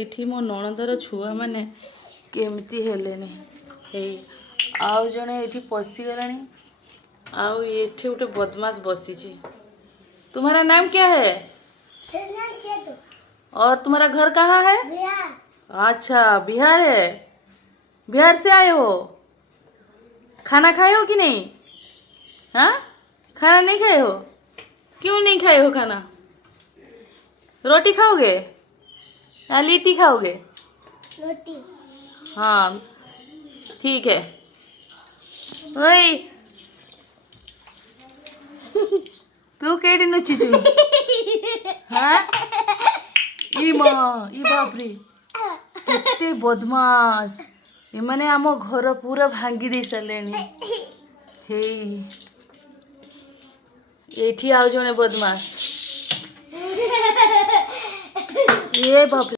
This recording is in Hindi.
एठी मो नणदर छुआ माने केमती हेलेनी हे आउ जने एठी पसी गलानी आउ एठी उठे बदमाश बसी छी। तुम्हारा नाम क्या है? और तुम्हारा घर कहाँ है? बिहार। अच्छा बिहार है, बिहार से आए हो। खाना खाए हो कि नहीं? हाँ खाना नहीं खाए हो? क्यों नहीं खाए हो खाना? रोटी खाओगे या लिट्टी खाओगे? रोटी। हाँ ठीक है। ओए तू केड़ी नुचिचु? हाँ ई माँ ई बाप रे केते बदमाश एमाने आम घर पूरा भांगी दे सालेनी। हे एठी आउ जने बदमाश ये बाप रे।